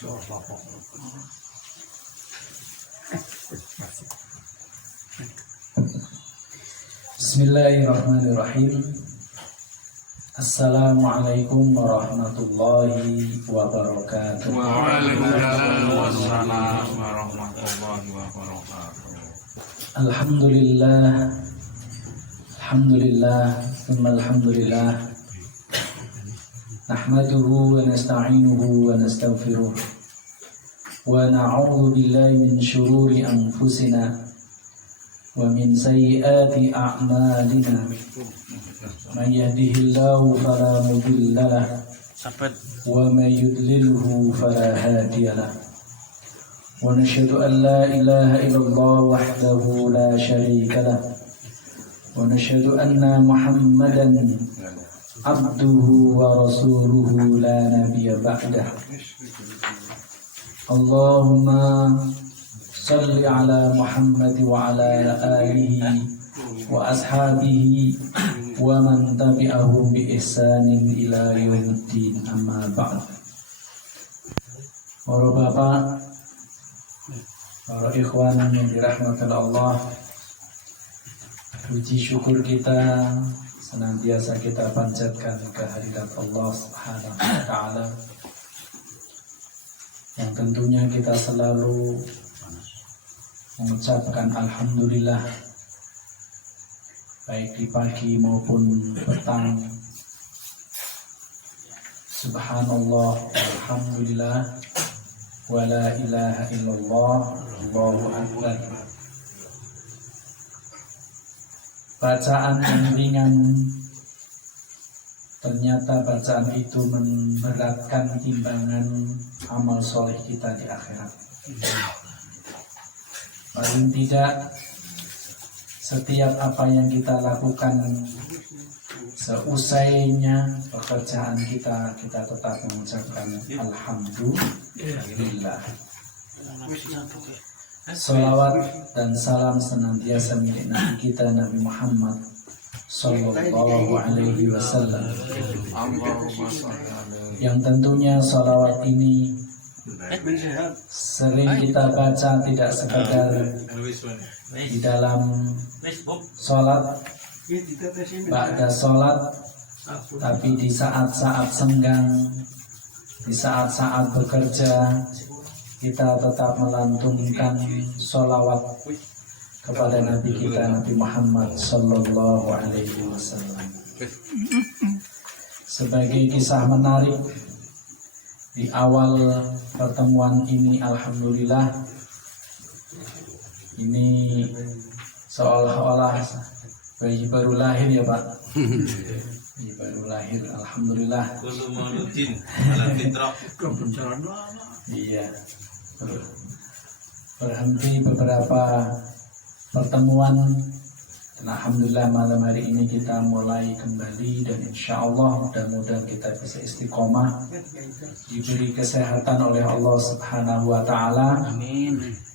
Bismillahirrahmanirrahim. Assalamualaikum warahmatullahi wabarakatuh. Waalaikumsalam warahmatullahi wabarakatuh. Alhamdulillah, alhamdulillah. Nahmaduhu wa nasta'inuhu wa nastaghfiruh. Wa na'udzu billahi min syururi anfusina wa min sayyiati a'malina. Man yahdihillahu fala mudilla lahu wa may yudlilhu fala hadiya lahu. Wa nashhadu an la ilaha illallah wahdahu la syarika lahu wa nashhadu anna Muhammadan abduhu wa rasuluhu la nabiyya ba'dah. Allahumma salli ala Muhammad wa ala alihi wa ashabihi wa man tabi'ahum bi ihsanin ila yaumiddin, amma ba'd. Para bapak, para ikhwan yang dirahmati Allah, puji syukur kita senantiasa kita panjatkan kehadirat Allah Subhanahu wa Ta'ala, yang tentunya kita selalu mengucapkan alhamdulillah baik di pagi maupun petang. Subhanallah, alhamdulillah, wa la ilaha illallah, Allahu akbar. Bacaan yang ringan, ternyata bacaan itu memberatkan timbangan amal soleh kita di akhirat. Paling tidak, setiap apa yang kita lakukan seusainya pekerjaan kita tetap mengucapkan alhamdulillah. Salawat dan salam senantiasa milik Nabi kita, Nabi Muhammad Sallallahu Alaihi Wasallam, yang tentunya salawat ini sering kita baca tidak sekadar di dalam sholat, ba'da sholat, tapi di saat-saat senggang, di saat-saat bekerja, kita tetap melantunkan sholawat kepada Nabi kita, Nabi Muhammad Sallallahu Alaihi Wasallam. Sebagai kisah menarik di awal pertemuan ini, alhamdulillah, ini seolah-olah bayi baru lahir ya Pak. Bayi baru lahir, alhamdulillah. Iya. Berhenti beberapa pertemuan, dan alhamdulillah malam hari ini kita mulai kembali, dan insya Allah mudah-mudahan kita bisa istiqomah, diberi kesehatan oleh Allah Subhanahu wa Ta'ala,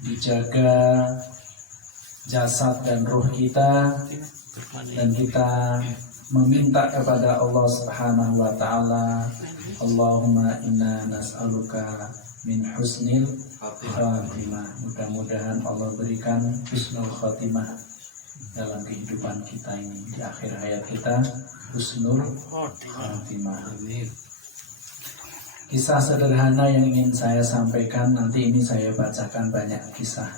dijaga jasad dan ruh kita, dan kita meminta kepada Allah Subhanahu wa Ta'ala, Allahumma inna nas'aluka min husnil khatimah. Mudah-mudahan Allah berikan husnul khatimah dalam kehidupan kita ini, di akhir hayat kita, husnul khatimah. Kisah sederhana yang ingin saya sampaikan, nanti ini saya bacakan banyak kisah,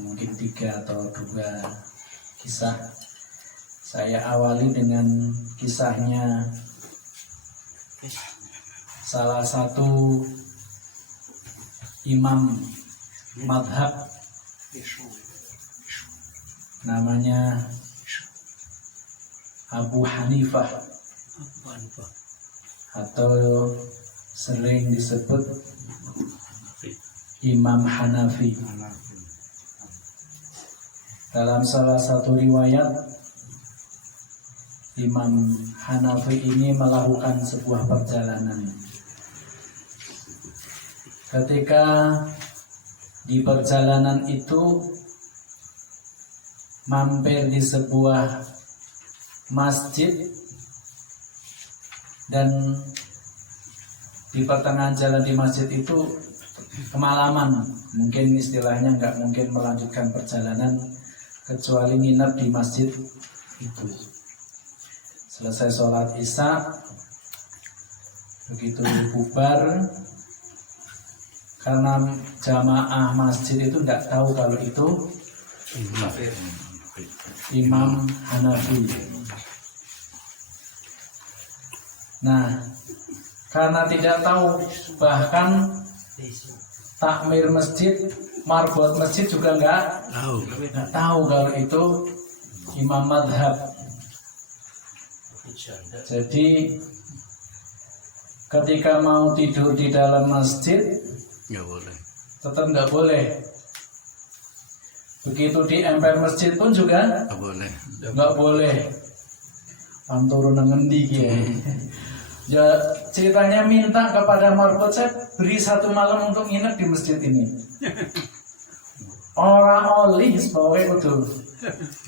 mungkin 3 atau 2 kisah. Saya awali dengan kisahnya salah satu imam madhab, namanya Abu Hanifah, atau sering disebut Imam Hanafi. Dalam salah satu riwayat, Imam Hanafi ini melakukan sebuah perjalanan. Ketika di perjalanan itu mampir di sebuah masjid dan di pertengahan jalan di masjid itu kemalaman, mungkin istilahnya nggak mungkin melanjutkan perjalanan kecuali nginep di masjid itu. Selesai sholat isya, begitu bubar, karena jamaah masjid itu nggak tahu kalau itu Imam Hanafi. Nah, karena tidak tahu, bahkan takmir masjid, marbot masjid juga nggak tahu kalau itu imam madhab. Jadi ketika mau tidur di dalam masjid tetap nggak boleh. Begitu di emper masjid pun juga nggak boleh. Panturun ngendi ya. Ya, ceritanya minta kepada marbot, saya beri 1 malam untuk nginep di masjid ini. Orang oli pokoknya itu,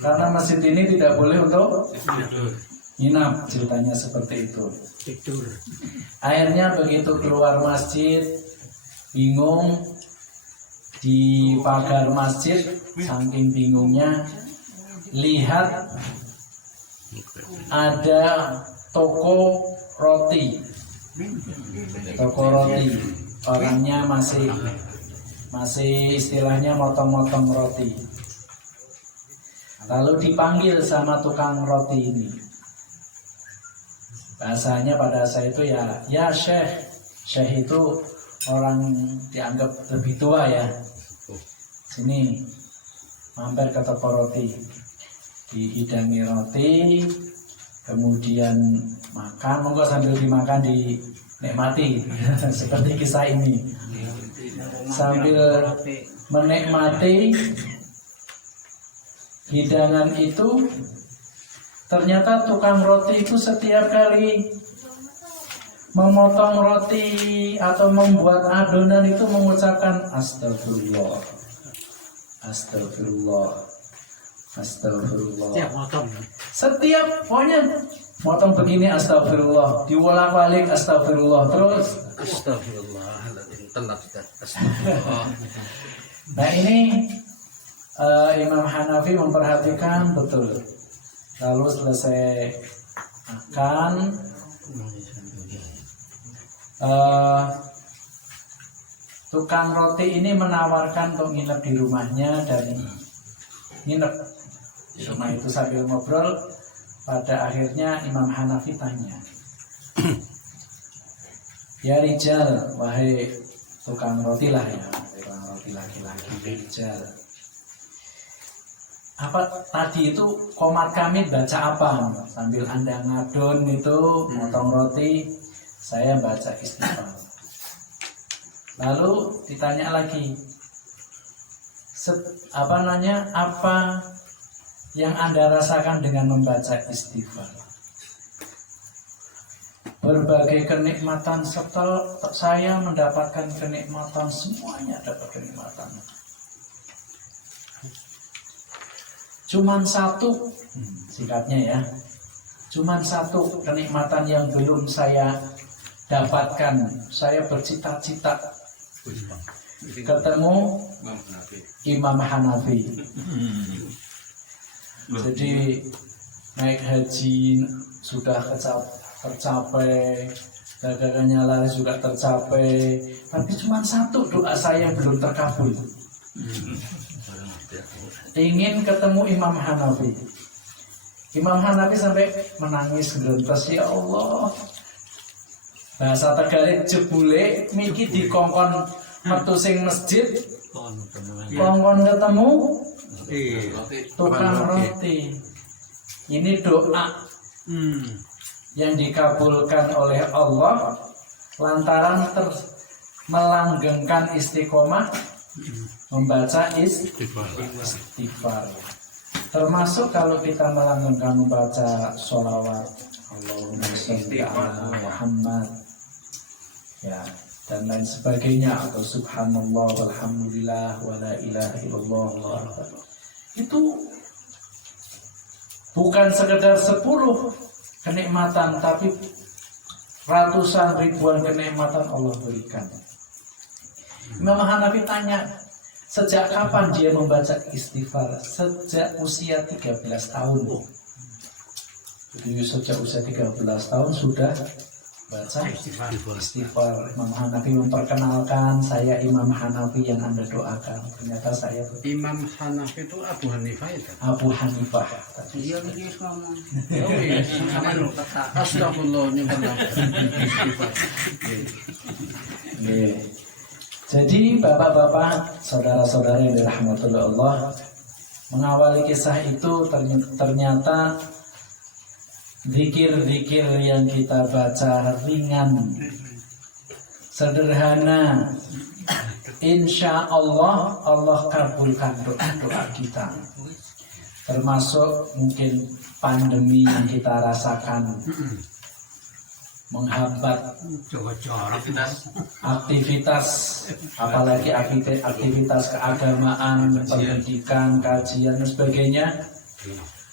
karena masjid ini tidak boleh untuk nginap, ceritanya seperti itu. Akhirnya begitu keluar masjid, bingung, di pagar masjid, saking bingungnya, lihat ada toko roti, orangnya masih istilahnya motong-motong roti. Lalu dipanggil sama tukang roti ini. Bahasanya pada saat itu ya Syekh itu orang dianggap lebih tua ya. Sini mampir ke toko roti, dihidangi roti, kemudian makan, monggo sambil dimakan dinikmati seperti kisah ini. Sambil menikmati hidangan itu, ternyata tukang roti itu setiap kali memotong roti atau membuat adonan itu mengucapkan astagfirullah, astagfirullah, astagfirullah. Setiap pokoknya motong begini astagfirullah, diwolak-walik astagfirullah, terus astagfirullah. Nah ini Imam Hanafi memperhatikan betul. Lalu selesai makan, tukang roti ini menawarkan untuk nginep di rumahnya, dan nginep di rumah itu sambil ngobrol. Pada akhirnya Imam Hanafi tanya, ya Rijal, wahai tukang roti lah ya, tukang roti laki-laki, Rijal, apa tadi itu qomat kamit baca apa? Sambil Anda ngadon itu motong roti, saya baca istighfar. Lalu ditanya lagi, apa yang Anda rasakan dengan membaca istighfar? Berbagai kenikmatan, setelah saya mendapatkan kenikmatan, semuanya dapat kenikmatan. Cuman satu, singkatnya ya, cuman satu kenikmatan yang belum saya dapatkan. Saya bercita-cita ketemu Imam Hanafi. Jadi naik haji sudah tercapai, dagangannya laris juga tercapai, tapi cuma satu doa saya belum terkabul. Ingin ketemu Imam Hanafi. Imam Hanafi sampai menangis gentes, ya Allah. Bahasa Tegalnya jebule miki dikongkon metu sing masjid, kongkon ketemu tukang roti. Ini doa yang dikabulkan oleh Allah lantaran melanggengkan istiqomah membaca istighfar. Termasuk kalau kita melanggengkan membaca sholawat Allahumma sholli ala Muhammad ya, dan lain sebagainya, atau subhanallah walhamdulillah wala ilaha illallah wallahu akbar. Itu bukan sekedar 10 kenikmatan, tapi ratusan ribuan kenikmatan Allah berikan. Imam Hanafi tanya, sejak kapan dia membaca istighfar? Sejak usia 13 tahun. Jadi sejak usia 13 tahun sudah baca istighfar. Imam Hanafi memperkenalkan, saya Imam Hanafi yang Anda doakan. Ternyata saya Imam Hanafi itu Abu Hanifah itu. Abu Hanifah. Iya dia ngomong. Oh iya, astagfirullah ini benar. Iya. Jadi bapak-bapak, saudara-saudara yang dirahmati oleh Allah, mengawali kisah itu ternyata zikir-zikir yang kita baca ringan, sederhana. Insya Allah, Allah kabulkan doa-doa kita. Termasuk mungkin pandemi yang kita rasakan menghambat aktivitas, apalagi aktivitas keagamaan, pendidikan, kajian dan sebagainya.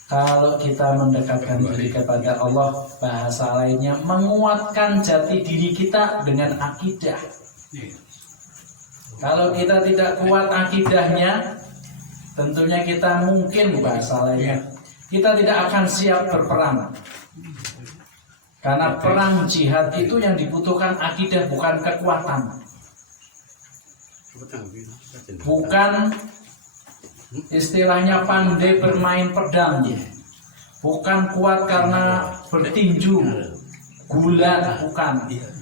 Kalau kita mendekatkan diri kepada Allah, bahasa lainnya menguatkan jati diri kita dengan akidah. Kalau kita tidak kuat akidahnya, tentunya kita mungkin, bahasa lainnya, kita tidak akan siap berperang. Karena perang jihad itu yang dibutuhkan akidah, bukan kekuatan. Bukan istilahnya pandai bermain pedang. Bukan kuat karena bertinju, gulat, bukan.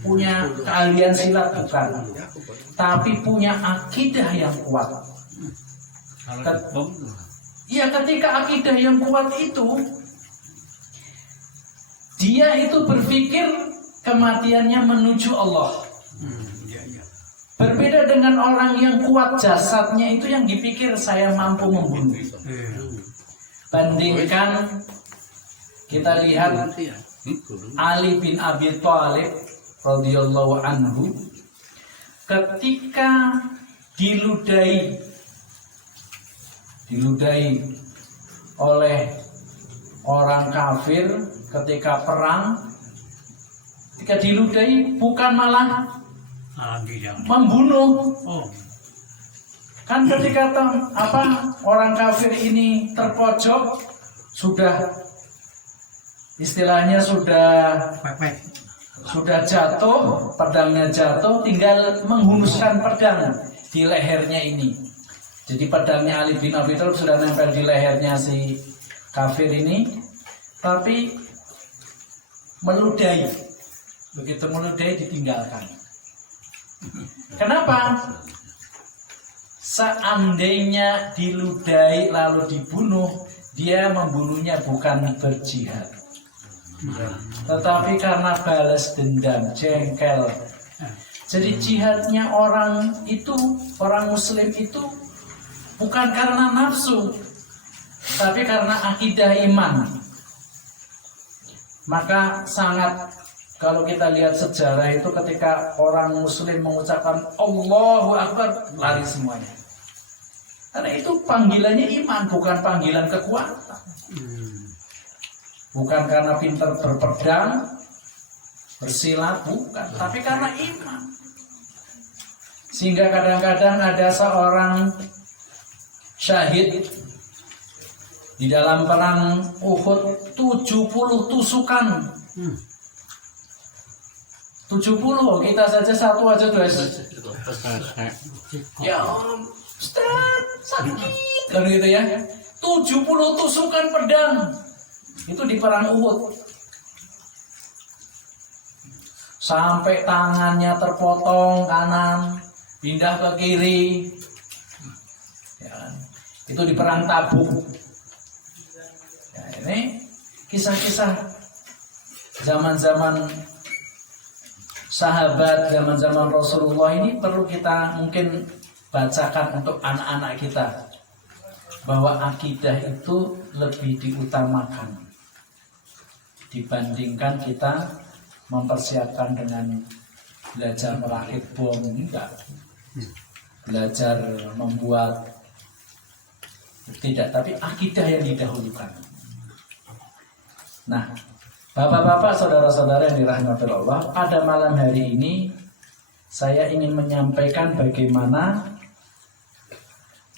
Punya keahlian silat, bukan. Tapi punya akidah yang kuat. Ya, ketika akidah yang kuat itu, dia itu berpikir kematiannya menuju Allah. Berbeda dengan orang yang kuat jasadnya, itu yang dipikir saya mampu membunuh. Bandingkan, kita lihat Ali bin Abi Thalib radhiyallahu anhu, ketika diludahi oleh orang kafir ketika perang, ketika diludahi bukan malah membunuh. Kan ketika orang kafir ini terpojok, sudah istilahnya sudah jatuh, pedangnya jatuh, tinggal menghunuskan pedang di lehernya ini. Jadi pedangnya Ali bin Abi Thalib sudah nempel di lehernya si kafir ini, tapi meludahi. Begitu meludahi ditinggalkan. Kenapa? Seandainya diludahi lalu dibunuh, dia membunuhnya bukan berjihad, tetapi karena balas dendam, jengkel. Jadi jihadnya orang muslim itu bukan karena nafsu, tapi karena akidah iman. Maka sangat, kalau kita lihat sejarah itu, ketika orang muslim mengucapkan Allahu Akbar, lari semuanya. Karena itu panggilannya iman, bukan panggilan kekuatan. Bukan karena pintar berpedang, bersilat, bukan, tapi karena iman. Sehingga kadang-kadang ada seorang syahid di dalam perang Uhud, 70 tusukan. 70, kita saja satu aja guys. Ya Ustaz, sakit kan gitu ya. 70 tusukan pedang. Itu di perang Uhud. Sampai tangannya terpotong kanan, pindah ke kiri. Ya, itu di perang Tabuk. Ya, ini kisah-kisah zaman-zaman sahabat, zaman-zaman Rasulullah ini perlu kita mungkin bacakan untuk anak-anak kita, bahwa akidah itu lebih diutamakan dibandingkan kita mempersiapkan dengan belajar merakit bom, enggak, belajar membuat, tidak, tapi akidah yang didahulukan. Nah, Bapak-bapak, saudara-saudara yang dirahmati Allah, pada malam hari ini saya ingin menyampaikan bagaimana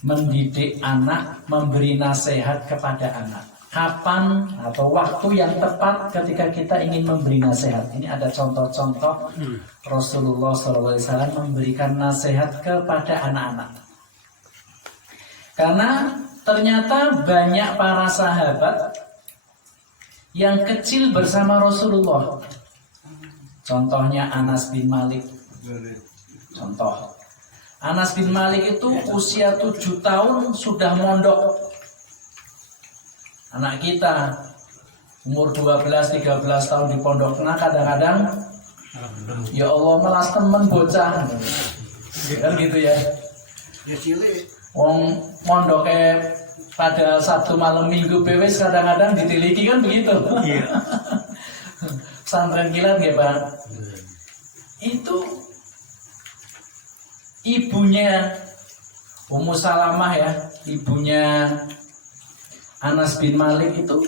mendidik anak, memberi nasihat kepada anak. Kapan atau waktu yang tepat ketika kita ingin memberi nasihat. Ini ada contoh-contoh Rasulullah SAW memberikan nasihat kepada anak-anak. Karena ternyata banyak para sahabat yang kecil bersama Rasulullah. Contohnya Anas bin Malik. Contoh, Anas bin Malik itu usia 7 tahun sudah mondok. Anak kita umur 12-13 tahun di pondok. Nah kadang-kadang ya Allah melas temen bocah. Kan gitu ya. Wong mondoknya pada Sabtu malam Minggu bewes kadang-kadang ditiliki kan begitu. Iya. Pesantren kilat ya Pak. Itu ibunya Ummu Salamah ya, ibunya Anas bin Malik itu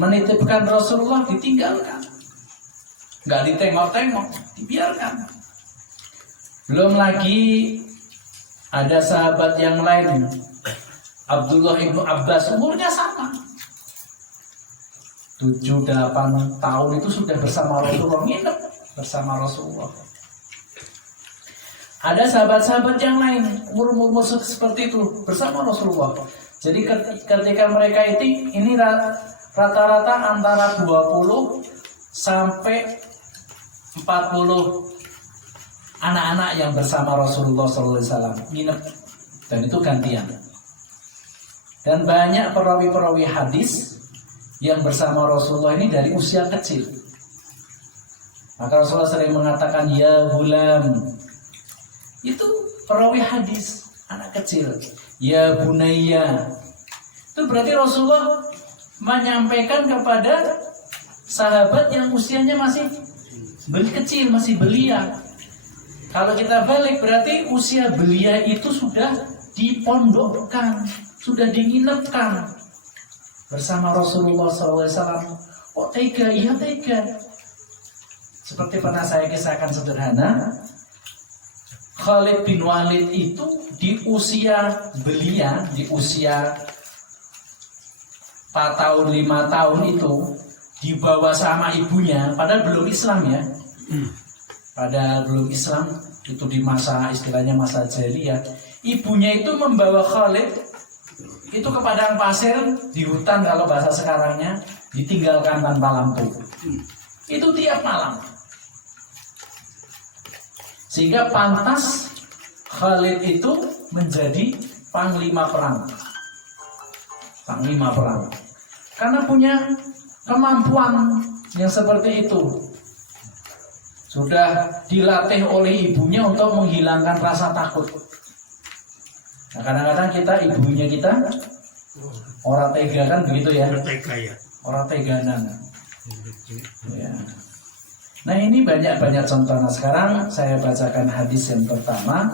menitipkan Rasulullah, ditinggalkan. Nggak ditengok-tengok, dibiarkan. Belum lagi ada sahabat yang lain, Abdullah ibnu Abbas, umurnya sama 7-8 tahun itu sudah bersama Rasulullah, nginep bersama Rasulullah. Ada sahabat-sahabat yang lain umur-umur seperti itu bersama Rasulullah. Jadi ketika mereka ini rata-rata antara 20 sampai 40 anak-anak yang bersama Rasulullah SAW nginep, dan itu gantian. Dan banyak perawi-perawi hadis yang bersama Rasulullah ini dari usia kecil. Maka Rasulullah sering mengatakan ya gulam. Itu perawi hadis anak kecil. Ya bunayya. Itu berarti Rasulullah menyampaikan kepada sahabat yang usianya masih kecil, masih belia. Kalau kita balik berarti usia belia itu sudah dipondokkan, sudah dinginepkan bersama Rasulullah SAW. Oh tega, iya tega. Seperti pernah saya kisahkan sederhana, Khalid bin Walid itu di usia belia, di usia 4 tahun, 5 tahun itu dibawa sama ibunya, padahal belum Islam ya. Padahal belum Islam, itu di masa istilahnya masa jahiliyah. Ibunya itu membawa Khalid itu ke padang pasir di hutan, kalau bahasa sekarangnya ditinggalkan tanpa lampu. Itu tiap malam. Sehingga pantas Khalid itu menjadi panglima perang. Panglima perang. Karena punya kemampuan yang seperti itu. Sudah dilatih oleh ibunya untuk menghilangkan rasa takut. Nah, kadang-kadang kita, ibunya kita orang tega kan begitu ya. Orang teganan. Ya. Nah ini banyak-banyak contoh. Nah sekarang saya bacakan hadis yang pertama.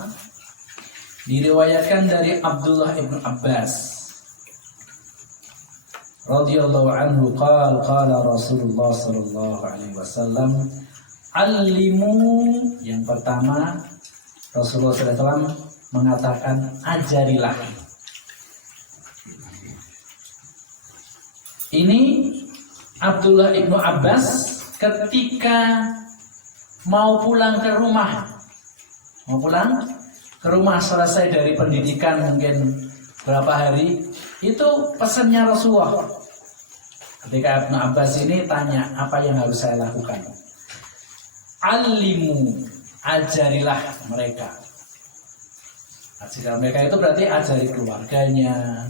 Diriwayatkan dari Abdullah ibnu Abbas radhiyallahu anhu qala Rasulullah sallallahu alaihi wasallam alimu. Yang pertama Rasulullah SAW mengatakan ajarilah. Ini Abdullah ibnu Abbas ketika mau pulang ke rumah, selesai dari pendidikan mungkin berapa hari, itu pesannya Rasulullah. Ketika Ibnu Abbas ini tanya, apa yang harus saya lakukan? Alimu, ajarilah mereka. Ajarilah mereka itu berarti ajari keluarganya,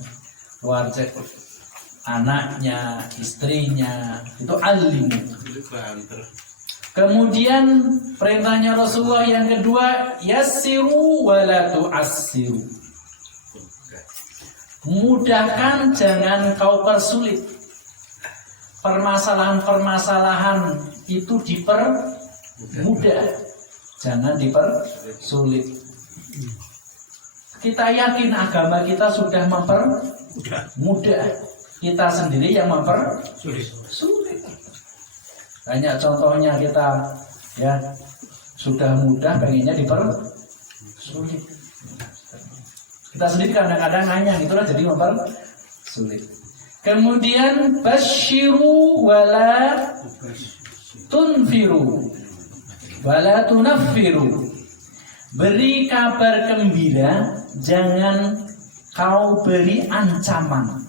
keluarga anaknya, istrinya, itu alimu. Kemudian perintahnya Rasulullah yang kedua, yassiru wala tu'assiru. Mudahkan, jangan kau persulit. Permasalahan-permasalahan itu dipermudah, jangan dipersulit. Kita yakin agama kita sudah mempermudah, kita sendiri yang mempersulit. Banyak contohnya kita ya, sudah mudah pengennya dipersulit. Kita sendiri kadang-kadang nanya itulah jadi mempersulit. Kemudian basyiru wala tunfiru wala tunaffiru. Beri kabar gembira, jangan kau beri ancaman.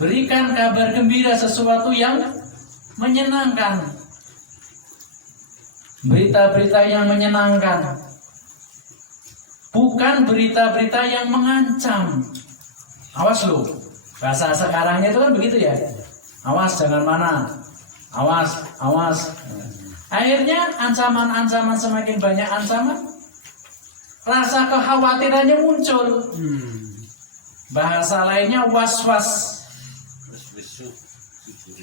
Berikan kabar gembira, sesuatu yang menyenangkan. Berita-berita yang menyenangkan. Bukan berita-berita yang mengancam. Awas lo. Bahasa sekarangnya itu kan begitu ya. Awas jangan mana. Awas, awas. Akhirnya ancaman-ancaman, semakin banyak ancaman, rasa kekhawatirannya muncul. Bahasa lainnya was-was.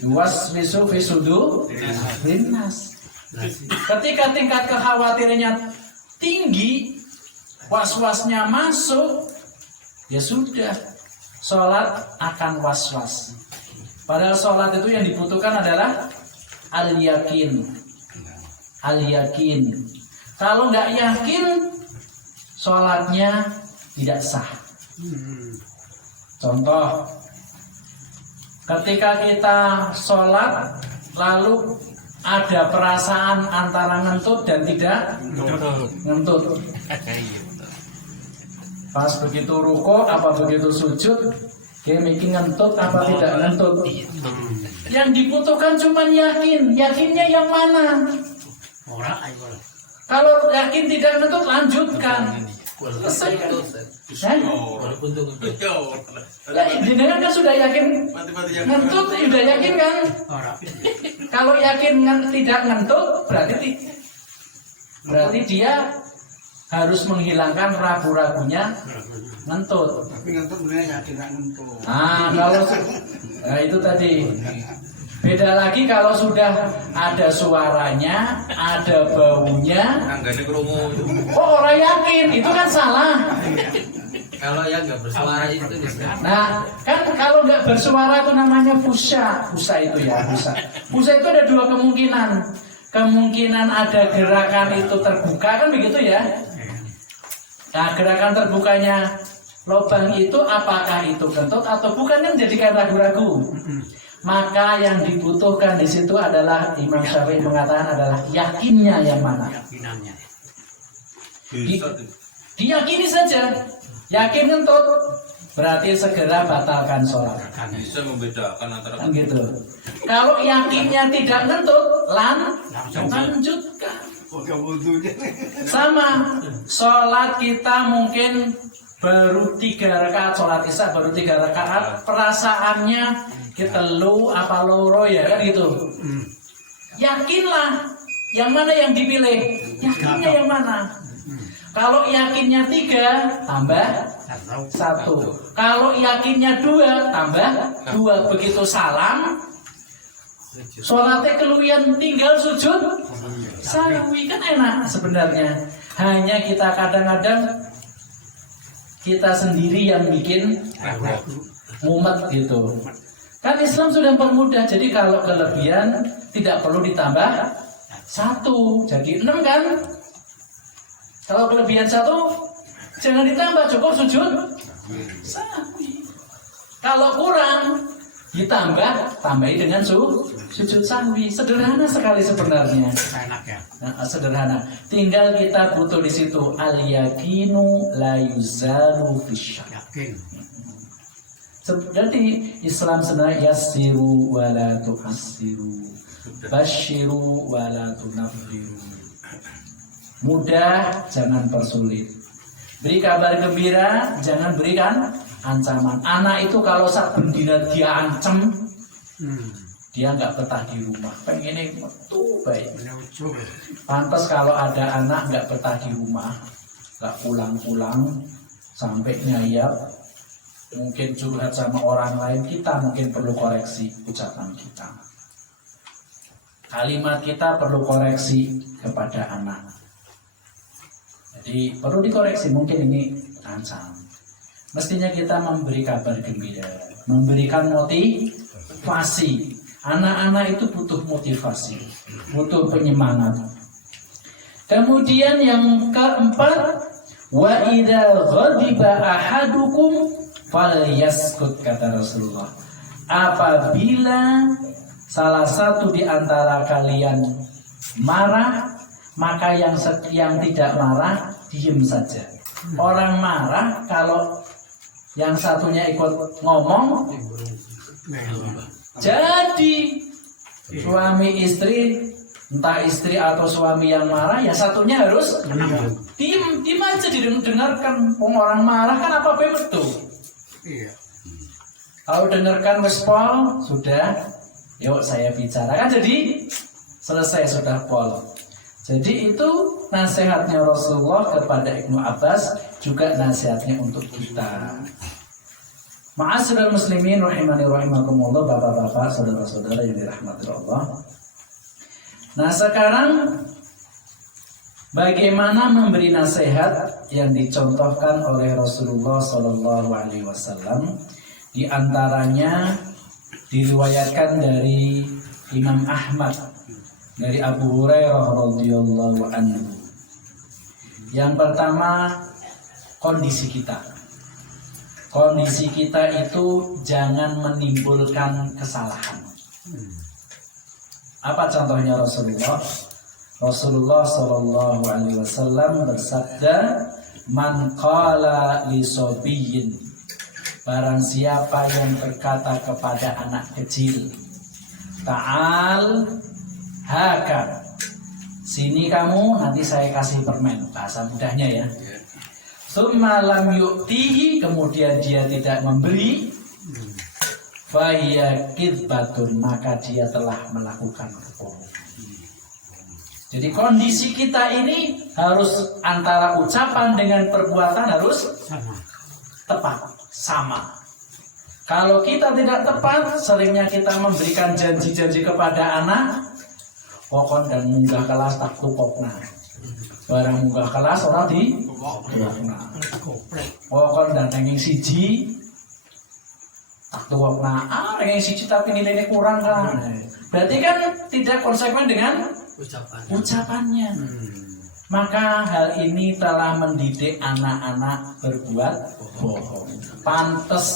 Was-wisu fisudu linnas. Ketika tingkat kekhawatirannya tinggi, was-wasnya masuk, ya sudah, sholat akan was-was. Padahal sholat itu yang dibutuhkan adalah al-yakin. Al-yakin. Kalau nggak yakin, sholatnya tidak sah. Contoh, ketika kita sholat lalu ada perasaan antara ngentut dan tidak ngentut. Pas begitu ruko apa begitu sujud, dia mikir ngentut apa tidak ngentut. Yang dibutuhkan cuma yakin. Yakinnya yang mana? Kalau yakin tidak ngentut, lanjutkan. Selesai kan? Ya, jenengan kan sudah yakin ngentut, sudah yakin kan? Kalau yakin tidak ngentut, berarti dia harus menghilangkan ragu-ragunya ngentut. Tapi ngentut bener yakin nggak ngentut. Nah itu tadi. Beda lagi kalau sudah ada suaranya, ada baunya. Oh, orang yakin, itu kan salah. Kalau yang nggak bersuara itu Nah, kan kalau nggak bersuara itu namanya fusa. Fusa itu ya, fusa. Fusa itu ada dua kemungkinan. Kemungkinan ada gerakan itu terbuka, kan begitu ya. Nah, gerakan terbukanya lubang itu apakah itu kentut atau bukan, kan menjadikan ragu-ragu. Maka yang dibutuhkan di situ adalah Imam Syafi'i mengatakan adalah yakinnya yang mana. Diyakini saja. Yakin ngentut, berarti segera batalkan sholat. Bisa membedakan antara Kan gitu. Kalau yakinnya tidak ngentut, lanjutkan. Sama, sholat kita mungkin baru 3 rakaat, sholat isya baru 3 rakaat, perasaannya kita lu apa loro ya kan gitu. Yakinlah yang mana yang dipilih, yakinnya yang mana. Kalau yakinnya 3 tambah 1. Kalau yakinnya 2 tambah 2. Begitu salam, sholatnya keluian tinggal sujud sahwi, kan enak sebenarnya. Hanya kita kadang-kadang kita sendiri yang bikin mumet gitu. Kan Islam sudah mempermudah, jadi kalau kelebihan tidak perlu ditambah 1, jadi 6 kan. Kalau kelebihan 1 jangan ditambah, cukup sujud sahwi. Kalau kurang tambahi dengan sujud sahwi. Sederhana sekali sebenarnya. Nah, sederhana. Tinggal kita butuh di situ al-yakinu la yuzalu fisyak. Jadi Islam sebenarnya yassiru wa la tu'assiru, basyiru wa la tunaffiru. Mudah, jangan persulit. Beri kabar gembira, jangan berikan ancaman. Anak itu kalau sak bendina dia ancam, dia nggak betah di rumah. Pengennya metu baik. Pantas kalau ada anak nggak betah di rumah, nggak pulang-pulang sampai nyayap, mungkin curhat sama orang lain, kita mungkin perlu koreksi ucapan kita. Kalimat kita perlu koreksi kepada anak. Jadi perlu dikoreksi, mungkin ini ancam. Mestinya kita memberi kabar gembira, memberikan motivasi. Anak-anak itu butuh motivasi, butuh penyemangat. Kemudian yang keempat, wa idza ghadiba ahadukum falyaskut, kata Rasulullah. Apabila salah satu di antara kalian marah, maka yang tidak marah diem saja. Orang marah kalau yang satunya ikut ngomong, jadi suami istri, entah istri atau suami yang marah, ya satunya harus diem aja didengarkan. Orang marah kan apa betul? Iya. Kalau dengarkan wespol sudah, yuk saya bicara, kan jadi selesai, sudah pol. Jadi itu nasihatnya Rasulullah kepada Ibnu Abbas, juga nasihatnya untuk kita. Ma'asyiral muslimin rahimani rahimakumullah, bapak-bapak, saudara-saudara yang dirahmati Allah. Nah, sekarang bagaimana memberi nasihat yang dicontohkan oleh Rasulullah Shallallahu Alaihi Wasallam? Di antaranya diriwayatkan dari Imam Ahmad dari Abu Hurairah radhiyallahu anhu. Yang pertama, kondisi kita. Kondisi kita itu jangan menimbulkan kesalahan. Apa contohnya Rasulullah? Rasulullah Shallallahu Alaihi Wasallam bersabda, "Man qala li sobiyyin," barang siapa yang berkata kepada anak kecil, "Ta'al haka," sini kamu, nanti saya kasih permen, bahasa mudahnya ya. Summa lam yu'tihi, kemudian dia tidak memberi, fahiya kidbatun, maka dia telah melakukan kebohongan. Jadi kondisi kita ini harus antara ucapan dengan perbuatan harus tepat, sama. Kalau kita tidak tepat, seringnya kita memberikan janji-janji kepada anak, pokok dan munggah kelas tak tukokna. Barang munggah kelas orang di tukokna. Pokok dan ranking siji tak tukokna. Ranking siji tapi nilainya kurang kan. Berarti kan tidak konsekuen dengan ucapannya. Maka hal ini telah mendidik anak-anak berbuat bohong. Pantes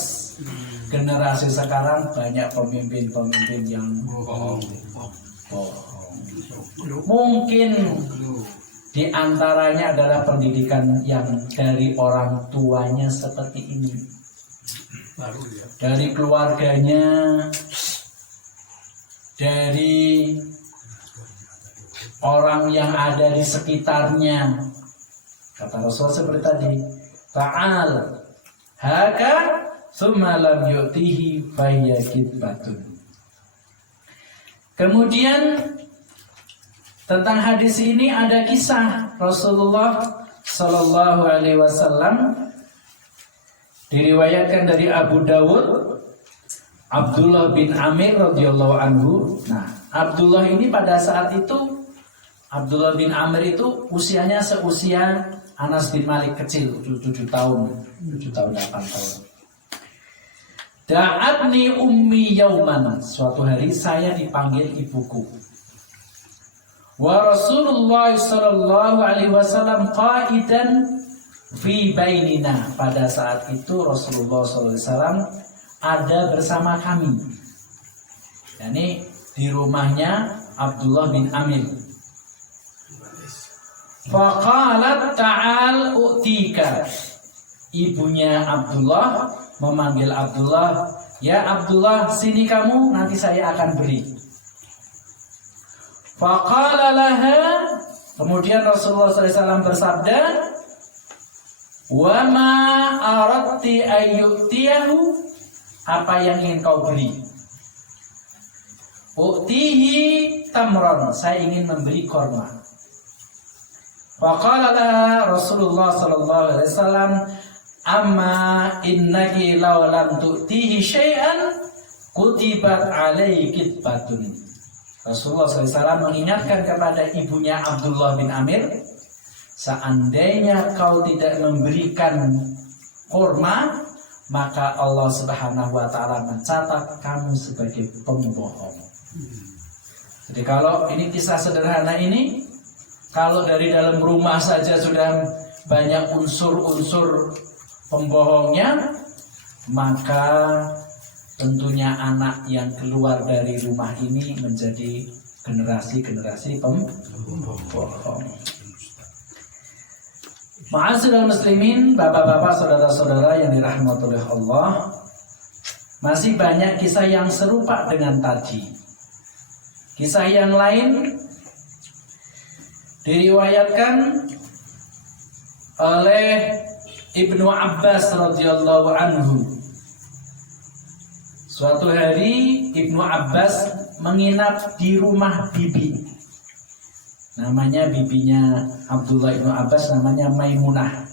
generasi sekarang banyak pemimpin-pemimpin yang bohong. Mungkin di antaranya adalah pendidikan yang dari orang tuanya seperti ini, dari keluarganya, dari orang yang ada di sekitarnya. Kata Rasul seperti tadi, "Ta'al haka summa lam yu'tihi fahiya kidbatun." Kemudian tentang hadis ini ada kisah Rasulullah Shallallahu Alaihi Wasallam, diriwayatkan dari Abu Dawud, Abdullah bin Amir radhiyallahu anhu. Nah, Abdullah ini pada saat itu, Abdullah bin Amir itu usianya seusia Anas bin Malik kecil, 7 tahun, 8 tahun. Da'atni ummi yauman, suatu hari saya dipanggil ibuku. Wa Rasulullah sallallahu alaihi wasallam qa'idan fi bainina, pada saat itu Rasulullah sallallahu alaihi wasallam ada bersama kami. Yani di rumahnya Abdullah bin Amir. Faqalat ta'al u'tika, ibunya Abdullah memanggil Abdullah, "Ya Abdullah, sini kamu, nanti saya akan beri." Faqala laha, kemudian Rasulullah SAW bersabda, "Wa ma aradti ayyutiyahu," apa yang ingin kau beri? "U'tihi tamran," saya ingin memberi korma. Faqala laha Rasulullah SAW, "Amma innaki law lam tu'tihi syai'an kutibat alaiki batun." Rasulullah SAW mengingatkan kepada ibunya Abdullah bin Amir, seandainya kau tidak memberikan kurma, maka Allah Subhanahu wa Ta'ala mencatat kamu sebagai pembohong. Jadi kalau ini kisah sederhana ini, kalau dari dalam rumah saja sudah banyak unsur-unsur pembohongnya, maka tentunya anak yang keluar dari rumah ini menjadi generasi-generasi pembohong. Ma'asyiral muslimin, bapak-bapak, saudara-saudara yang dirahmati oleh Allah, masih banyak kisah yang serupa dengan tadi. Kisah yang lain diriwayatkan oleh Ibnu Abbas radhiyallahu anhu. Suatu hari Ibnu Abbas menginap di rumah bibi. Namanya bibinya Abdullah Ibnu Abbas, namanya Maimunah.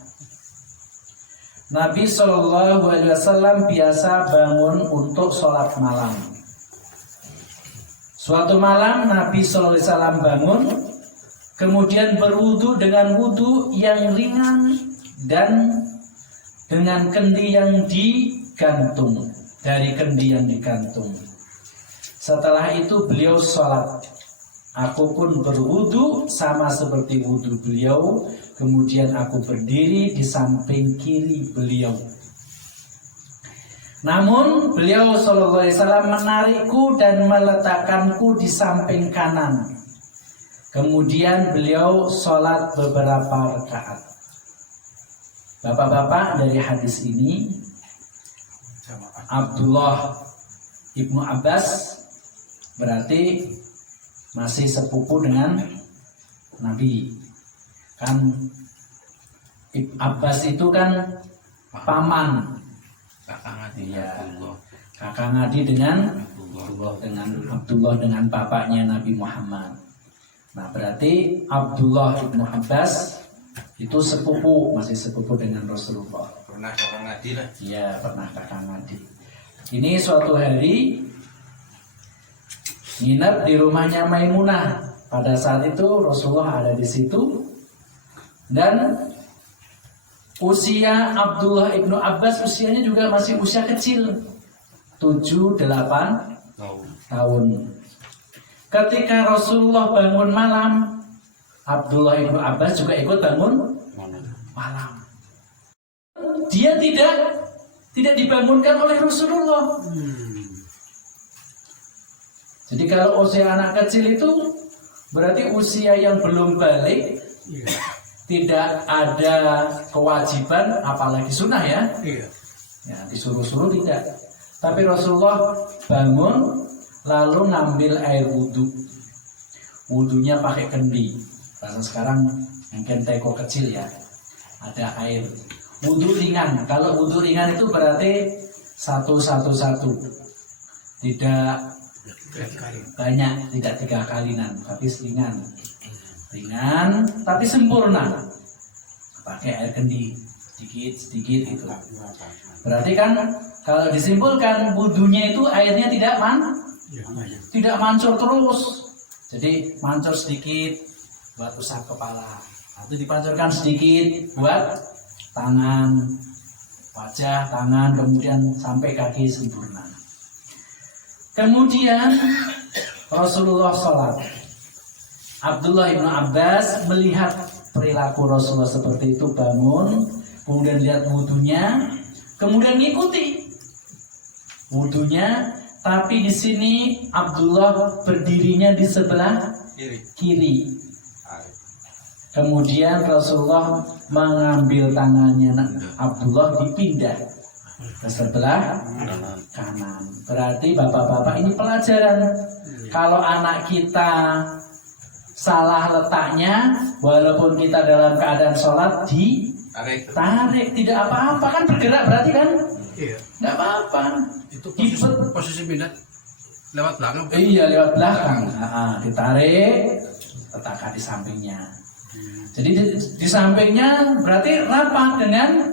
Nabi SAW biasa bangun untuk sholat malam. Suatu malam Nabi SAW bangun, kemudian berwudu dengan wudu yang ringan dan dengan kendi yang digantung, dari kendi yang digantung. Setelah itu beliau sholat. Aku pun berwudu sama seperti wudu beliau. Kemudian aku berdiri di samping kiri beliau. Namun beliau SAW menarikku dan meletakkanku di samping kanan. Kemudian beliau sholat beberapa rakaat. Bapak-bapak, dari hadis ini Abdullah Ibnu Abbas berarti masih sepupu dengan Nabi. Kan Abbas itu kan paman, Kakak ngadi ya, Abdullah. kakak ngadi dengan Abdullah dengan bapaknya Nabi Muhammad. Nah, berarti Abdullah Ibnu Abbas itu sepupu, masih sepupu dengan Rasulullah. Pernah kakak ngadi lah. Iya, pernah kakak ngadi. Ini suatu hari nginep di rumahnya Maimunah. Pada saat itu Rasulullah ada di situ dan usia Abdullah Ibnu Abbas usianya juga masih usia kecil, 7-8 tahun. Ketika Rasulullah bangun malam, Abdullah Ibnu Abbas juga ikut bangun malam. Dia tidak dibangunkan oleh Rasulullah. Jadi kalau usia anak kecil itu berarti usia yang belum balik, tidak ada kewajiban, apalagi sunnah ya. Ya, disuruh-suruh tidak. Tapi Rasulullah bangun lalu ngambil air wudhu. Wudhunya pakai kendi. Bahasa sekarang mungkin teko kecil ya. Ada air. Wudhu ringan. Kalau wudhu ringan itu berarti satu. Tidak banyak, tidak 3 kalinan, tapi ringan tapi sempurna. Pakai air kendi sedikit itu. Berarti kan kalau disimpulkan wudhunya itu airnya tidak mancur terus. Jadi mancur sedikit buat usap kepala, atau dipancurkan sedikit buat tangan, wajah, tangan, kemudian sampai kaki sempurna. Kemudian Rasulullah sholat. Abdullah Ibnu Abbas melihat perilaku Rasulullah seperti itu, bangun, kemudian lihat wudhunya, kemudian ngikuti wudhunya. Tapi di sini Abdullah berdirinya di sebelah kiri. Kemudian Rasulullah mengambil tangannya Abdullah, dipindah ke sebelah kanan. Berarti bapak-bapak ini pelajaran. Kalau anak kita salah letaknya, walaupun kita dalam keadaan sholat, ditarik, tidak apa-apa, kan bergerak berarti kan? Iya. Tidak apa-apa. Itu posisi pindah lewat belakang. Iya, lewat belakang. Ditarik, letakkan di sampingnya. Jadi di sampingnya berarti rapat dengan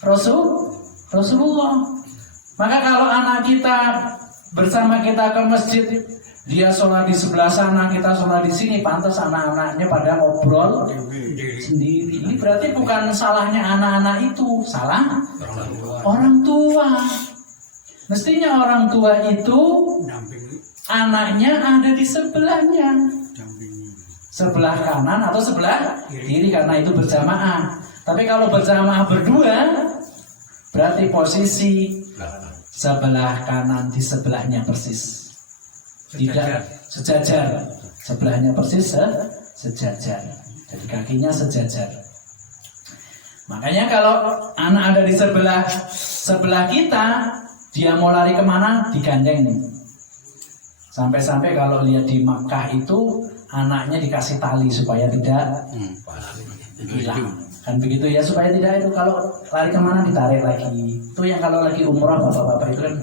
Rasulullah. Maka kalau anak kita bersama kita ke masjid, dia sholat di sebelah sana, kita sholat di sini, pantas anak-anaknya pada ngobrol sendiri. Ini berarti bukan salahnya anak-anak itu, salah orang tua. Mestinya orang tua itu anaknya ada di sebelahnya, sebelah kanan atau sebelah kiri karena itu berjamaah. Tapi kalau berjamaah berdua, berarti posisi sebelah kanan di sebelahnya persis, tidak sejajar, sebelahnya persis sejajar, jadi kakinya sejajar. Makanya kalau anak ada di sebelah kita, dia mau lari kemana digandeng. Sampai-sampai kalau lihat di Makkah itu anaknya dikasih tali supaya tidak hilang. Kan begitu ya, supaya tidak itu kalau lari kemana ditarik lagi. Itu yang kalau lagi umrah bapak-bapak itu kan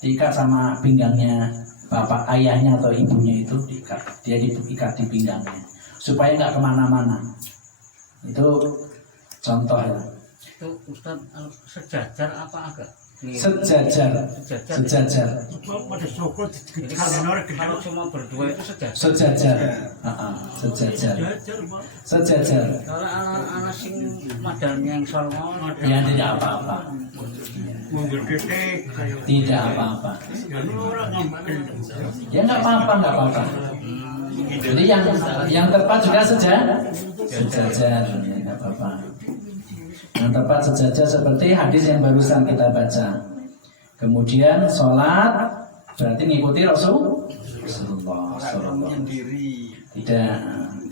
diikat sama pinggangnya bapak ayahnya atau ibunya itu diikat. Dia diikat di pinggangnya supaya nggak kemana-mana. Itu contoh ya. Itu Ustaz sejajar apa agak? Sejajar. Jadi kalau cuma berdua itu sejajar. Sejajar. Sejajar. Kalau anak-anak sing madalnya yang solong, Ya tidak apa-apa. Tidak apa-apa. Ya nggak apa-apa. Jadi yang tepat juga sejajar. Ya, nggak apa-apa. Yang tepat sejajar seperti hadis yang barusan kita baca. Kemudian sholat berarti ngikuti Rasulullah.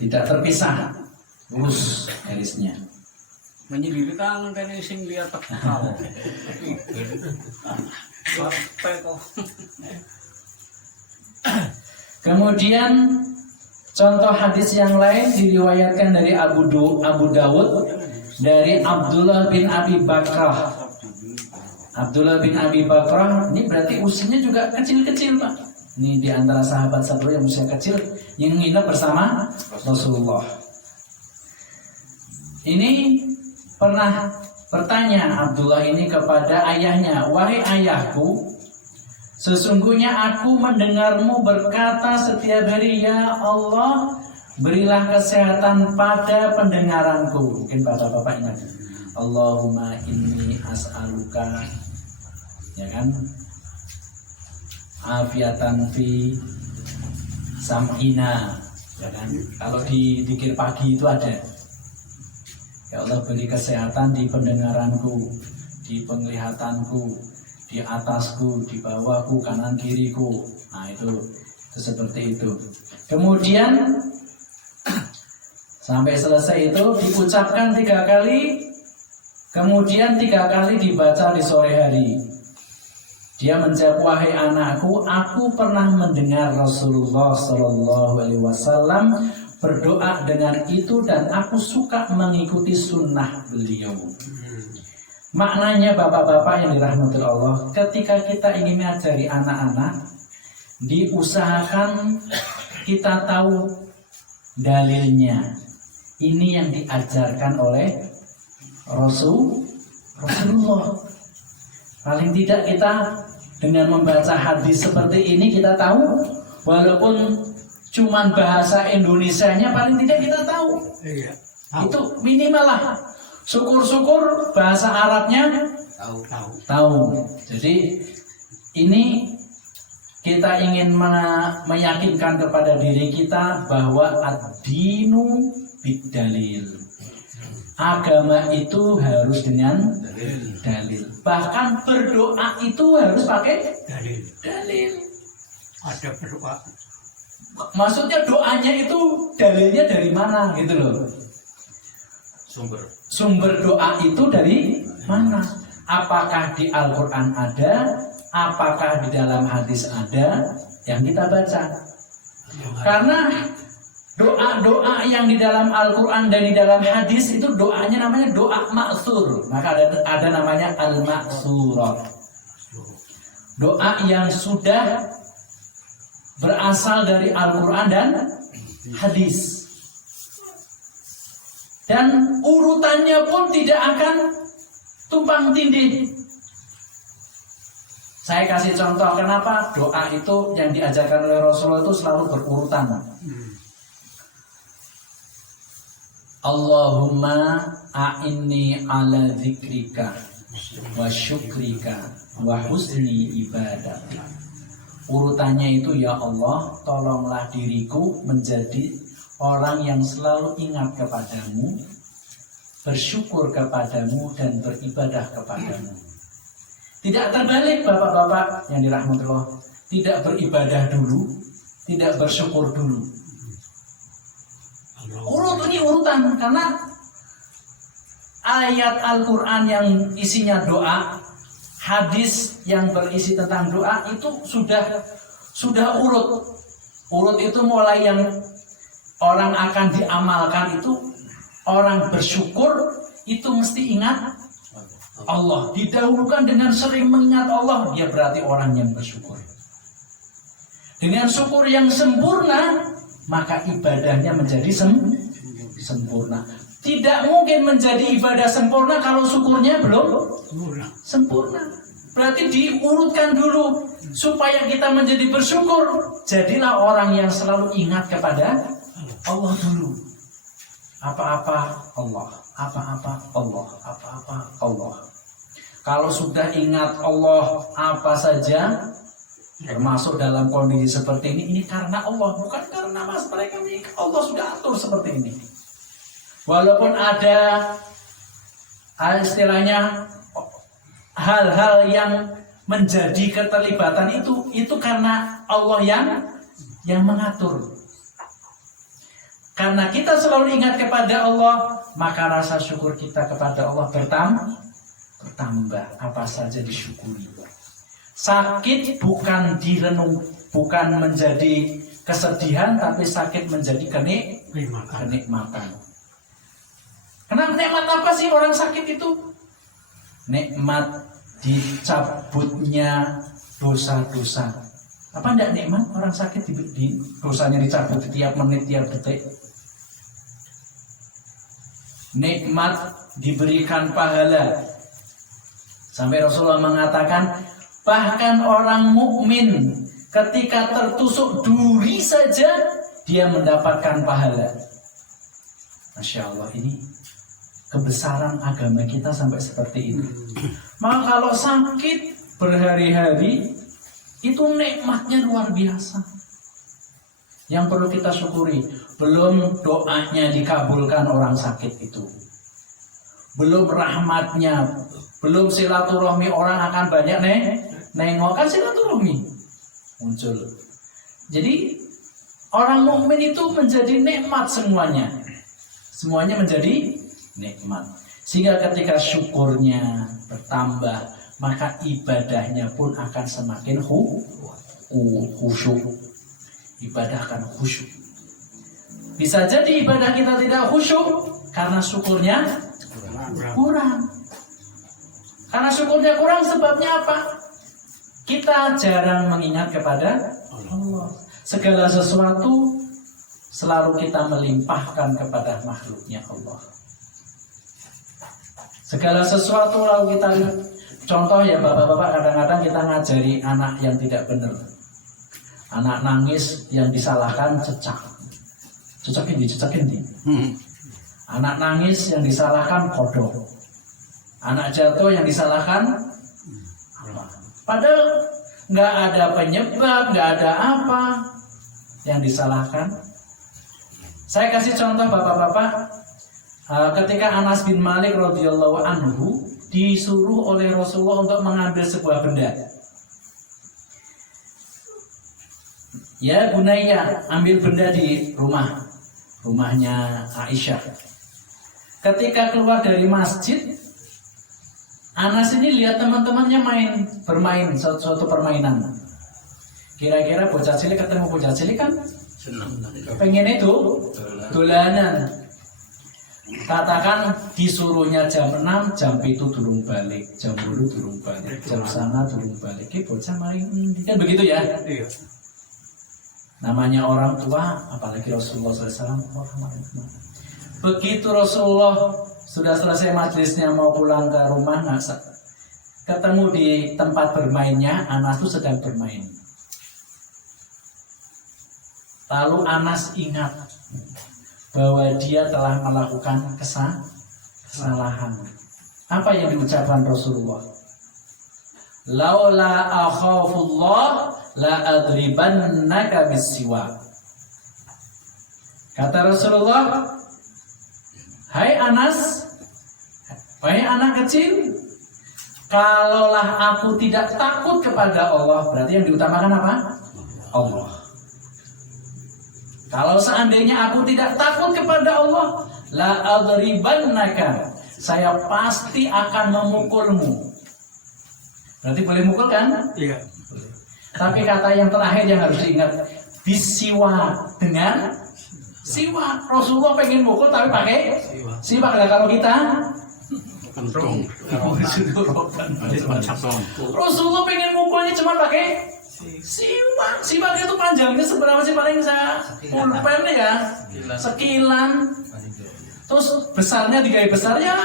Tidak terpisah, lurus garisnya. menyendiri kan sing lihat tekal. Sampai kok. Kemudian contoh hadis yang lain diriwayatkan dari Abu Dawud dari Abdullah bin Abi Bakrah. Abdullah bin Abi Bakrah ini berarti usianya juga kecil-kecil, Pak. Ini di antara sahabat-sahabat yang usia kecil yang nginep bersama Rasulullah. Ini pernah bertanya Abdullah ini kepada ayahnya, "Wahai ayahku, sesungguhnya aku mendengarmu berkata setiap hari, ya Allah, berilah kesehatan pada pendengaranku." Mungkin bapak-bapak ingat, Allahumma inni as'aluka, ya kan, afiatan fi sam'ina, ya kan. Kalau di zikir pagi itu ada, ya Allah beri kesehatan di pendengaranku, di penglihatanku, di atasku, di bawahku, kanan kiriku. Nah itu seperti itu. Kemudian sampai selesai itu diucapkan 3 kali, kemudian 3 kali dibaca di sore hari. Dia menjawab, "Wahai anakku, aku pernah mendengar Rasulullah SAW berdoa dengan itu dan aku suka mengikuti sunnah beliau." Maknanya bapak-bapak yang dirahmati Allah, ketika kita ingin mengajari anak-anak, diusahakan kita tahu dalilnya. Ini yang diajarkan oleh Rasulullah. Paling tidak kita dengan membaca hadis seperti ini kita tahu, walaupun cuman bahasa Indonesianya paling tidak kita tahu. Itu minimal lah. Syukur-syukur bahasa Arabnya tahu. Jadi ini kita ingin meyakinkan kepada diri kita bahwa ad-dinu bid-dalil. Agama itu harus dengan dalil. Bahkan berdoa itu harus pakai dalil. Ada berdoa. Maksudnya doanya itu dalilnya dari mana gitu loh. Sumber doa itu dari mana? Apakah di Al-Quran ada? Apakah di dalam hadis ada? Yang kita baca. Karena doa-doa yang di dalam Al-Quran dan di dalam hadis itu doanya namanya doa ma'thur. Maka ada namanya al-ma'thurah. Doa yang sudah berasal dari Al-Quran dan hadis. Dan urutannya pun tidak akan tumpang tindih. Saya kasih contoh kenapa doa itu yang diajarkan oleh Rasulullah itu selalu berurutan. Allahumma a'inni ala dzikrika wa syukrika wa husni ibadatik Urutannya itu, ya Allah, tolonglah diriku menjadi orang yang selalu ingat kepadamu, bersyukur kepadamu, dan beribadah kepadamu. Tidak terbalik, bapak-bapak yang dirahmati Allah. Tidak beribadah dulu, tidak bersyukur dulu. Ini urutan, karena ayat Al-Quran yang isinya doa, hadis yang berisi tentang doa itu sudah urut. Urut itu mulai yang orang akan diamalkan itu, orang bersyukur itu mesti ingat Allah. Didahulukan dengan sering mengingat Allah, dia berarti orang yang bersyukur. Dengan syukur yang sempurna, maka ibadahnya menjadi sempurna. Tidak mungkin menjadi ibadah sempurna kalau syukurnya belum sempurna. Berarti diurutkan dulu supaya kita menjadi bersyukur. Jadilah orang yang selalu ingat kepada Allah dulu. Apa-apa Allah, apa-apa Allah, apa-apa Allah. Kalau sudah ingat Allah apa saja, termasuk dalam kondisi seperti ini karena Allah, bukan karena mereka. Allah sudah atur seperti ini. Walaupun ada istilahnya hal-hal yang menjadi keterlibatan itu karena Allah yang mengatur. Karena kita selalu ingat kepada Allah, maka rasa syukur kita kepada Allah bertambah. Apa saja disyukuri. Sakit bukan direnung, bukan menjadi kesedihan, tapi sakit menjadi kenikmatan. Kenapa nikmat apa sih orang sakit itu? Nikmat dicabutnya dosa-dosa. Apa enggak nikmat orang sakit di dosanya dicabut tiap menit, tiap detik? Nikmat diberikan pahala. Sampai Rasulullah mengatakan, bahkan orang mukmin ketika tertusuk duri saja dia mendapatkan pahala. Masya Allah, ini kebesaran agama kita sampai seperti itu. Maka kalau sakit berhari-hari itu nikmatnya luar biasa. Yang perlu kita syukuri, belum doanya dikabulkan orang sakit itu, belum rahmatnya, belum silaturahmi orang akan banyak nengok, kan silaturahmi muncul. Jadi orang mukmin itu menjadi nikmat semuanya menjadi nikmat. Sehingga ketika syukurnya bertambah, maka ibadahnya pun akan semakin khusyuk. Ibadah akan khusyuk. Bisa jadi ibadah kita tidak khusyuk karena syukurnya kurang. Karena syukurnya kurang, sebabnya apa? Kita jarang mengingat kepada Allah. Segala sesuatu selalu kita melimpahkan kepada makhluknya Allah. Segala sesuatu lalu kita, contoh ya bapak-bapak, kadang-kadang kita ngajari anak yang tidak benar. Anak nangis yang disalahkan cecakin di. Anak nangis yang disalahkan kodok. Anak jatuh yang disalahkan apa? Padahal nggak ada penyebab, nggak ada apa yang disalahkan. Saya kasih contoh bapak-bapak, ketika Anas bin Malik radhiyallahu anhu disuruh oleh Rasulullah untuk mengambil sebuah benda. Ya Bunaya, ambil benda di rumahnya Aisyah. Ketika keluar dari masjid, Anas ini lihat teman-temannya bermain suatu permainan. Kira-kira bocah cilik ketemu bocah cilik kan pengen itu dolanan. Katakan disuruhnya jam 6, jam 7 durung balik, jam 10 durung balik, jam sana durung balik. Ki bocah main kan begitu ya? Iya. Namanya orang tua, apalagi Rasulullah SAW. Begitu Rasulullah sudah selesai majelisnya mau pulang ke rumah, ketemu di tempat bermainnya, Anas itu sedang bermain. Lalu Anas ingat bahwa dia telah melakukan kesalahan. Apa yang diucapkan Rasulullah? Laula akhafullah la adribannaka bisiwak. Kata Rasulullah, hai Anas, hai anak kecil, kalaulah aku tidak takut kepada Allah, berarti yang diutamakan apa? Allah. Kalau seandainya aku tidak takut kepada Allah, la adribannaka, saya pasti akan memukulmu. Berarti boleh mukul kan? Iya. Tapi kata yang terakhir yang harus diingat, bisiwak, dengan siwak. Rasulullah pengen mukul tapi pakai siwak. Nah, kalau kita Kentung. Rasulullah pengen mukulnya cuma pakai siwak. Siwak itu panjangnya seberapa sih, paling bisa pulpen ya, sekilan. Terus besarnya digawe besar ya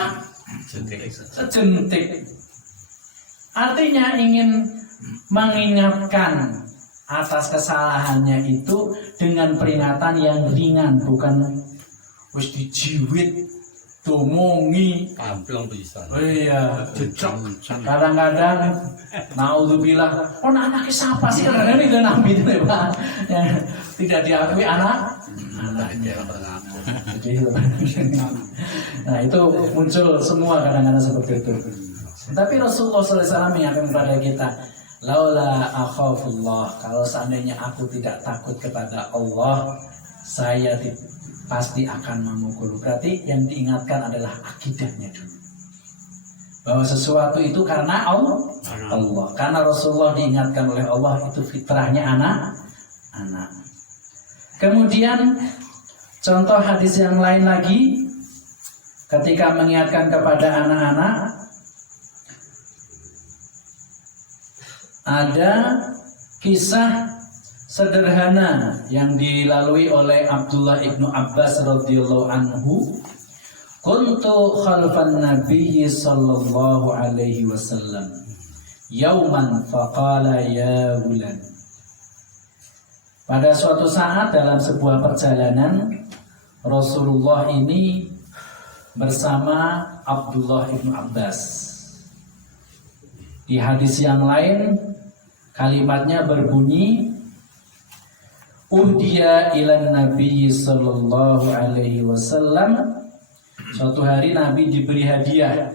sejentik. Artinya ingin mengingatkan atas kesalahannya itu dengan peringatan yang ringan, bukan wis dijiwit, domongi, Kamplong bisa. oh iya, jejak. Kadang-kadang naudzubillah, oh anaknya siapa sih? Kadang-kadang itu nabi itu ya Pak, yang tidak diakui anaknya. Nah itu muncul semua kadang-kadang seperti itu. Tapi Rasulullah SAW mengingatkan kepada kita, laula akhafullah, kalau seandainya aku tidak takut kepada Allah, saya pasti akan memukul. Berarti yang diingatkan adalah akidahnya dulu, bahwa sesuatu itu karena Allah. Karena Rasulullah diingatkan oleh Allah, itu fitrahnya anak. Kemudian contoh hadis yang lain lagi, ketika mengingatkan kepada anak-anak, ada kisah sederhana yang dilalui oleh Abdullah ibnu Abbas radhiyallahu anhu. Kuntu khalfan Nabi sallallahu alaihi wasallam yauman faqala ya wulan. Pada suatu saat dalam sebuah perjalanan, Rasulullah ini bersama Abdullah ibnu Abbas. Di hadis yang lain kalimatnya berbunyi, uhdiya ilan Nabi sallallahu alaihi wasallam. Suatu hari Nabi diberi hadiah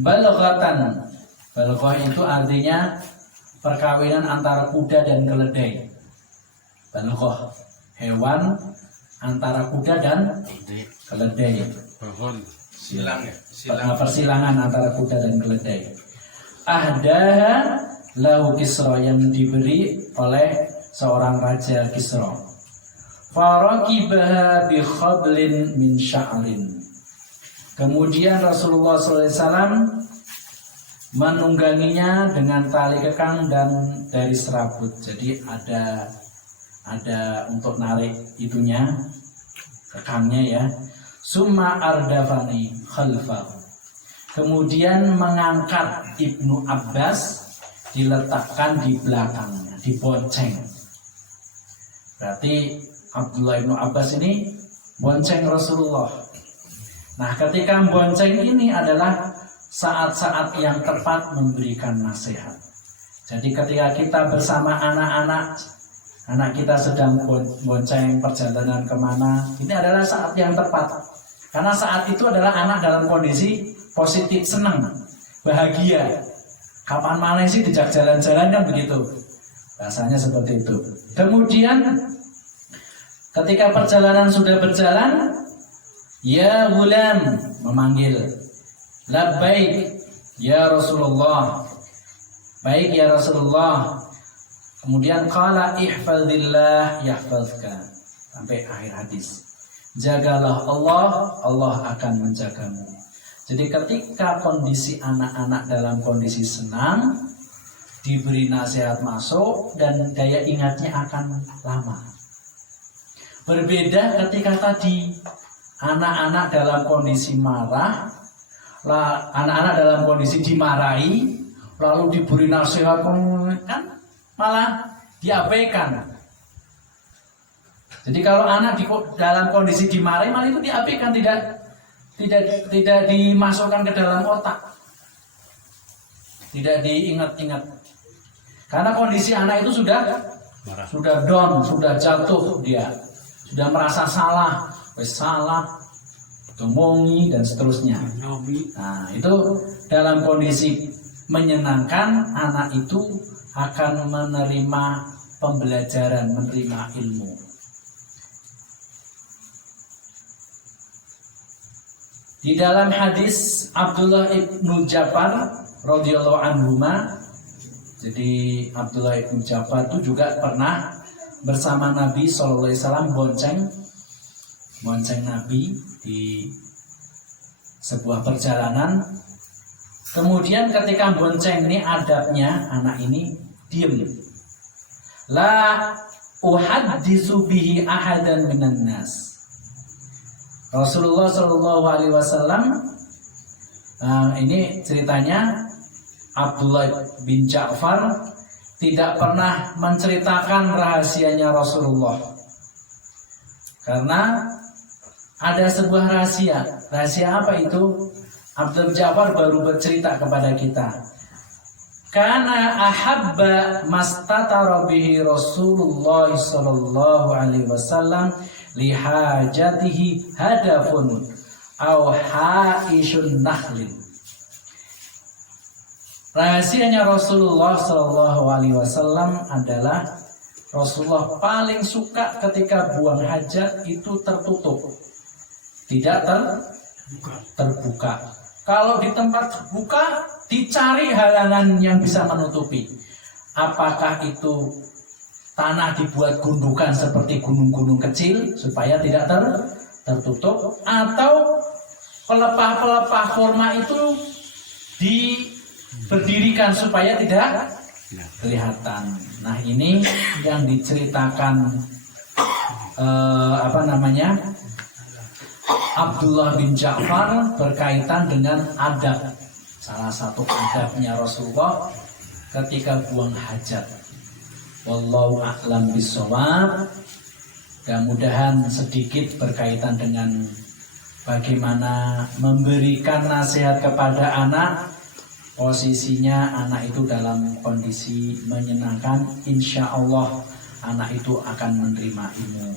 balghatan. Balghah itu artinya perkawinan antara kuda dan keledai. Balghah, hewan antara kuda dan keledai. Silang ya. Persilangan antara kuda dan keledai. Ahdaha lahu Kisra, yang diberi oleh seorang raja Kisra. Farakibaha bi khablin min sya'rin. Kemudian Rasulullah SAW menungganginya dengan tali kekang dan dari serabut. Jadi ada untuk narik itunya, kekangnya ya. Summa ardafani khalfahu. Kemudian mengangkat Ibnu Abbas, diletakkan di belakangnya, dibonceng. Berarti Abdullah Ibnu Abbas ini bonceng Rasulullah. Nah, ketika bonceng ini adalah saat-saat yang tepat memberikan nasihat. Jadi ketika kita bersama anak kita sedang bonceng perjalanan kemana, ini adalah saat yang tepat. Karena saat itu adalah anak dalam kondisi positif, senang, bahagia. Kapan mana sih dijak jalan-jalan kan begitu. Rasanya seperti itu. Kemudian ketika perjalanan sudah berjalan, ya gulam, memanggil. Labbaik ya Rasulullah. Baik ya Rasulullah. Kemudian qala ihfazillah yahfazka. Sampai akhir hadis. Jagalah Allah, Allah akan menjagamu. Jadi ketika kondisi anak-anak dalam kondisi senang, diberi nasihat masuk dan daya ingatnya akan lama. Berbeda ketika tadi anak-anak dalam kondisi marah, anak-anak dalam kondisi dimarahi, lalu diberi nasihat kan malah diabaikan. Jadi kalau anak dalam kondisi dimarahi malah itu diabaikan, tidak dimasukkan ke dalam otak, tidak diingat-ingat. Karena kondisi anak itu sudah down, sudah jatuh dia, sudah merasa salah, ngomongi dan seterusnya. Nah, itu dalam kondisi menyenangkan, anak itu akan menerima pembelajaran, menerima ilmu. Di dalam hadis Abdullah ibnu Ja'far radhiyallahu anhuma, jadi Abdullah ibnu Ja'far itu juga pernah bersama Nabi SAW bonceng Nabi di sebuah perjalanan. Kemudian ketika bonceng ini adabnya anak ini diem. La uhaddizu bihi ahadan minan nas. Rasulullah Shallallahu Alaihi Wasallam, ini ceritanya Abdullah bin Ja'far tidak pernah menceritakan rahasianya Rasulullah karena ada sebuah rahasia. Rahasia apa itu? Abdullah bin Ja'far baru bercerita kepada kita. Karena ahabba mastatara bihi Rasulullah Shallallahu Alaihi Wasallam lihajatihi hadafun au haishun nakhlin. Rahasianya Rasulullah Shallallahu Alaihi Wasallam adalah Rasulullah paling suka ketika buang hajat itu tertutup, tidak terbuka. Kalau di tempat terbuka dicari halangan yang bisa menutupi. Apakah itu tanah dibuat gundukan seperti gunung-gunung kecil supaya tidak tertutup, atau pelepah-pelepah kurma itu berdirikan supaya tidak kelihatan. Nah, ini yang diceritakan Abdullah bin Ja'far berkaitan dengan adab. Salah satu adabnya Rasulullah ketika buang hajat. Wallahu a'lam bishawab. Mudah-mudahan sedikit berkaitan dengan bagaimana memberikan nasihat kepada anak. Posisinya anak itu dalam kondisi menyenangkan, insya Allah anak itu akan menerima ilmu.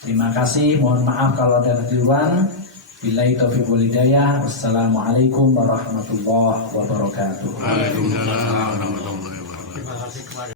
Terima kasih, mohon maaf kalau ada kekeliruan. Billahi taufiq wal hidayah. Wassalamualaikum warahmatullahi wabarakatuh. Waalaikumsalam warahmatullahi wabarakatuh.